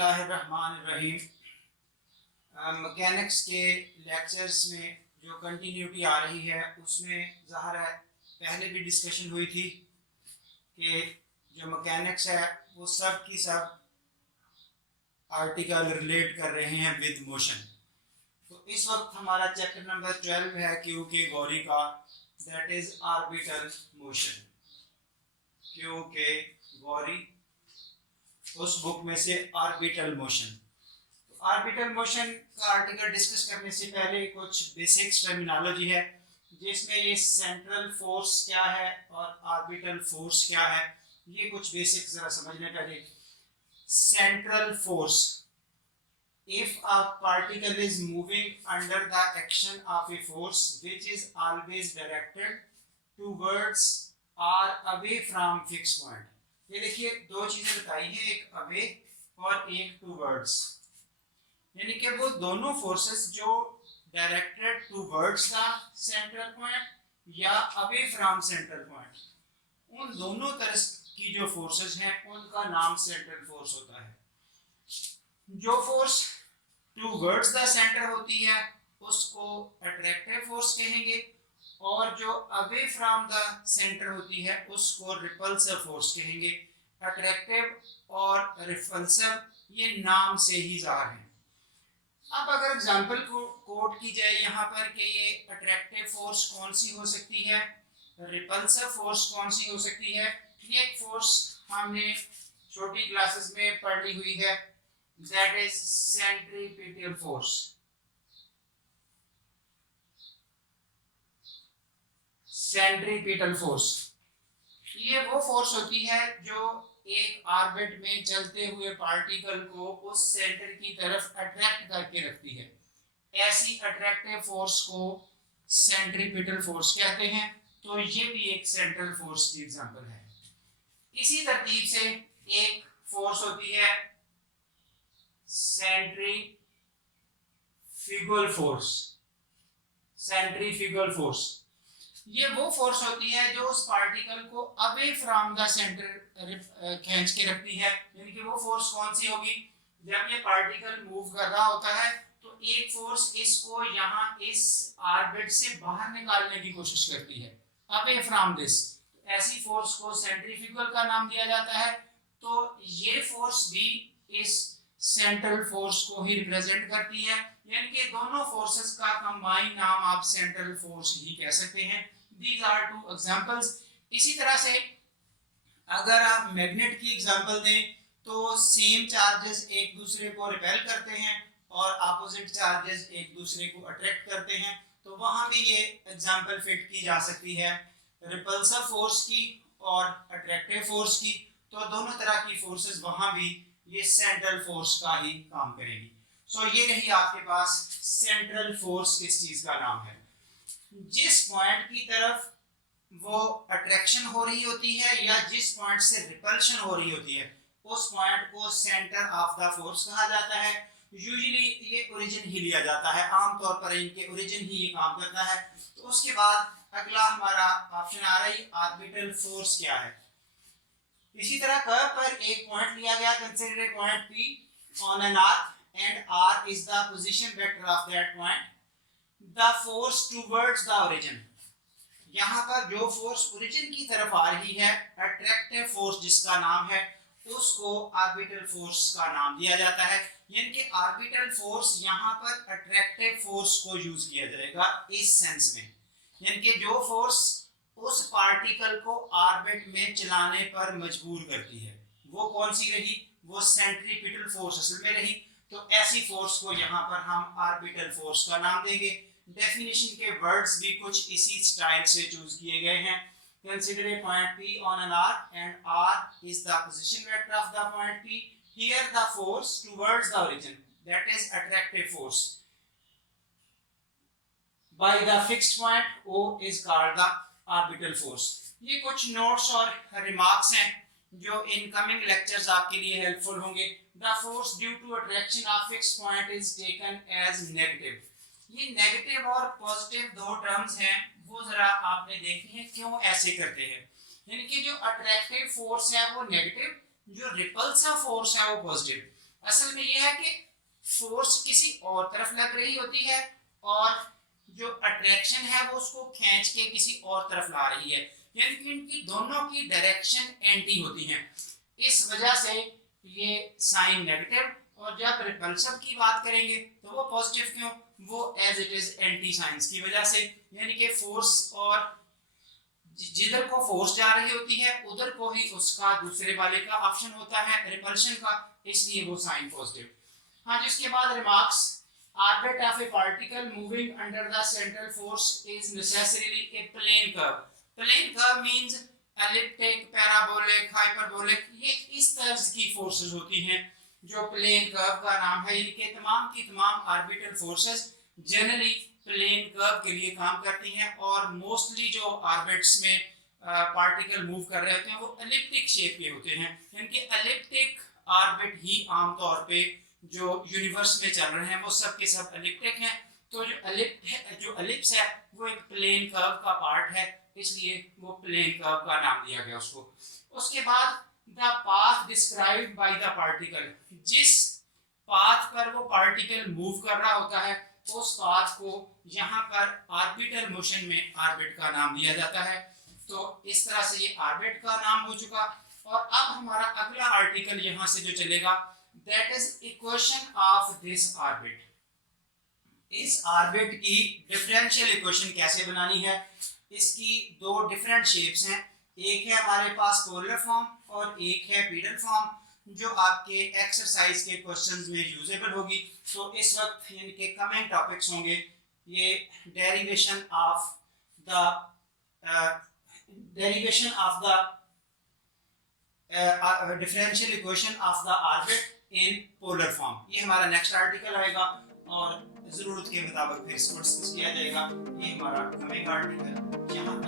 बिस्मिल्लाहिर्रहमानिर्रहीम। मैकेनिक्स के लेक्चर्स में जो कंटिन्यूटी आ रही है उसमें ज़ाहिर है पहले भी डिस्कशन हुई थी कि जो मैकेनिक्स है वो सब की सब आर्टिकल रिलेट कर रहे हैं विद मोशन। तो इस वक्त हमारा चैप्टर नंबर 12 है क्यू के गौरी का, that is orbital motion. Q के गौरी उस बुक में से ऑर्बिटल मोशन। तो ऑर्बिटल मोशन का आर्टिकल डिस्कस करने से पहले कुछ बेसिक्स टर्मिनोलॉजी है जिसमें ये सेंट्रल फोर्स क्या है और ऑर्बिटल फोर्स क्या है, ये कुछ बेसिक्स जरा समझने पहले। Central force, if a particle is moving under the action of a force which is always directed towards or away from fixed point। ये देखिए दो चीजें बताई हैं, एक अवे और एक टूवर्ड्स, यानी कि वो दोनों फोर्सेस जो directed towards the central point या अवे फ्रॉम सेंट्रल पॉइंट, उन दोनों तरह की जो फोर्सेस हैं उनका नाम सेंट्रल फोर्स होता है। जो फोर्स टूवर्ड्स द सेंटर होती है उसको अट्रैक्टिव फोर्स कहेंगे और जो अवे फ्रॉम द सेंटर होती है उसको रिपल्सिव फोर्स कहेंगे। अट्रैक्टिव और रिपल्सिव ये नाम से ही ज़ाहिर है। अब अगर एग्जांपल को कोट की जाए यहाँ पर कि ये अट्रैक्टिव फोर्स कौन सी हो सकती है, रिपल्सिव फोर्स कौन सी हो सकती है, ये एक फोर्स हमने छोटी क्लासेस में पढ़ी हुई है, that is centripetal force। Centripetal force ये वो फोर्स होती है जो एक ऑर्बिट में चलते हुए पार्टिकल को उस सेंटर की तरफ अट्रैक्ट करके रखती है। ऐसी अट्रैक्टिव फोर्स को सेंट्रीपिटल फोर्स कहते हैं। तो ये भी एक सेंट्रल फोर्स की एग्जांपल है। इसी तरतीब से एक फोर्स होती है सेंट्रीफ्यूगल फोर्स। सेंट्रीफ्यूगल फोर्स ये वो फोर्स होती है जो उस पार्टिकल को अवे फ्रॉम द सेंटर खींच के रखती है। यानी कि वो फोर्स कौन सी होगी, जब ये पार्टिकल मूव कर रहा होता है तो एक फोर्स इसको यहाँ इस ऑर्बिट से बाहर निकालने की कोशिश करती है, अवे फ्रॉम दिस। ऐसी फोर्स को सेंट्रीफ्यूगल का नाम दिया जाता है। तो ये फोर्स भी इस सेंट्रल फोर्स को ही रिप्रेजेंट करती है, यानी कि दोनों फोर्सेस का कंबाइंड नाम आप सेंट्रल फोर्स ही कह सकते हैं। These are two examples. इसी तरह से अगर आप मैग्नेट की एग्जांपल दें तो सेम चार्जेस एक दूसरे को रिपेल करते हैं और अपोजिट चार्जेस एक दूसरे को अट्रैक्ट करते हैं। तो वहां भी ये एग्जांपल फिट की जा सकती है, रिपल्सिव फोर्स की और अट्रैक्टिव फोर्स की। तो दोनों तरह की फोर्सेस वहां भी ये सेंट्रल फोर्स का ही काम करेगी। सो ये रही आपके पास सेंट्रल फोर्स किस चीज का नाम है। जिस पॉइंट की तरफ वो अट्रैक्शन हो रही होती है या जिस पॉइंट से रिपल्शन हो रही होती है उस पॉइंट को सेंटर ऑफ द फोर्स कहा जाता है। यूजुअली ये ओरिजिन ही लिया जाता है, आमतौर पर इनके ओरिजिन ही ये काम करता है। तो उसके बाद अगला हमारा ऑप्शन आ रही ऑर्बिटल फोर्स क्या है। इसी तरह कर्व पर एक पॉइंट लिया गया, consider a point P on an arc and R is the position vector of that point, the force towards the origin। यहाँ पर जो फोर्स ओरिजिन की तरफ आ रही है, अट्रैक्टिव फोर्स जिसका नाम है, उसको ऑर्बिटल फोर्स का नाम दिया जाता है। यानी कि ऑर्बिटल फोर्स यहाँ पर अट्रैक्टिव फोर्स को यूज किया जाएगा इस सेंस में, यानी कि जो फोर्स उस पार्टिकल को ऑर्बिट में चलाने पर मजबूर करती है वो कौन सी रही, वो सेंट्रीपिटल फोर्स असल में रही। तो ऐसी फोर्स को यहाँ पर हम ऑर्बिटल फोर्स का नाम देंगे। डेफिनेशन के वर्ड्स भी कुछ इसी स्टाइल से चूज किए गए हैं। Consider a point P on an arc and R is the position vector of the point P। Here the force towards the origin, that is attractive force, by the fixed point O is called the orbital force. ये कुछ notes और remarks हैं जो incoming lectures आपके लिए helpful होंगे। The force due to attraction of fixed point is taken as negative. ये negative और पॉजिटिव दो टर्म्स हैं, वो जरा आपने देखनी है क्यों ऐसे करते हैं। यानी कि जो अट्रैक्टिव फोर्स है वो नेगेटिव, जो रिपल्सिव फोर्स है वो पॉजिटिव। असल में यह है कि फोर्स किसी और तरफ लग रही होती है और जो अट्रैक्शन है वो उसको खींच के किसी और तरफ ला रही है, यानी कि इनकी दोनों की डायरेक्शन एंटी होती हैं। इस वजह से ये साइन नेगेटिव, और जब रिपल्शन की बात करेंगे तो वो पॉजिटिव क्यों, वो as it is anti science की वजह से, यानी कि फोर्स और जिधर को फोर्स जा रही होती है उधर को ही उसका दूसरे वाले का ऑप्शन होता है रिपल्शन का, इसलिए वो साइन पॉजिटिव। हाँ, जिसके बाद remarks, orbit of a particle moving under the central force is necessarily a plane curve. Plane curve means elliptic, parabolic, hyperbolic, ये इस तरह की फोर्सेस होती हैं जो प्लेन कर्व का नाम है। इनके तमाम की तमाम orbital forces generally plane curve के लिए काम करती हैं, और मोस्टली जो ऑर्बिट्स में पार्टिकल मूव कर रहे होते हैं वो एलिप्टिक शेप के होते हैं। इनके एलिप्टिक ऑर्बिट ही आमतौर पे जो यूनिवर्स में चल रहे हैं वो सब के सब एलिप्टिक हैं। तो जो एलिप्स है वो एक प्लेन कर्व का पार्ट है, इसलिए वो प्लेन कर्व का नाम दिया गया उसको। उसके बाद the path described by the particle, जिस पाथ पर वो पार्टिकल मूव कर रहा होता है उस पाथ को यहाँ पर ऑर्बिटल मोशन में ऑर्बिट का नाम दिया जाता है। तो इस तरह से ये ऑर्बिट का नाम हो चुका। और अब हमारा अगला आर्टिकल यहाँ से जो चलेगा, that is equation of this orbit. इस ऑर्बिट की डिफरेंशियल इक्वेशन कैसे बनानी है। इसकी दो डिफरेंट शेप्स हैं, एक है हमारे पास पोलर फॉर्म और एक है पीडल फॉर्म, जो आपके एक्सरसाइज के क्वेश्चंस में यूजेबल होगी। तो इस वक्त इनके कमिंग टॉपिक्स होंगे ये derivation of the differential equation of the orbit in polar form, ये हमारा नेक्स्ट आर्टिकल आएगा और ज़रूरत के मुताबिक फिर इसको डिस्कस किया जाएगा। ये हमारा कमिंग आर्टिकल यहाँ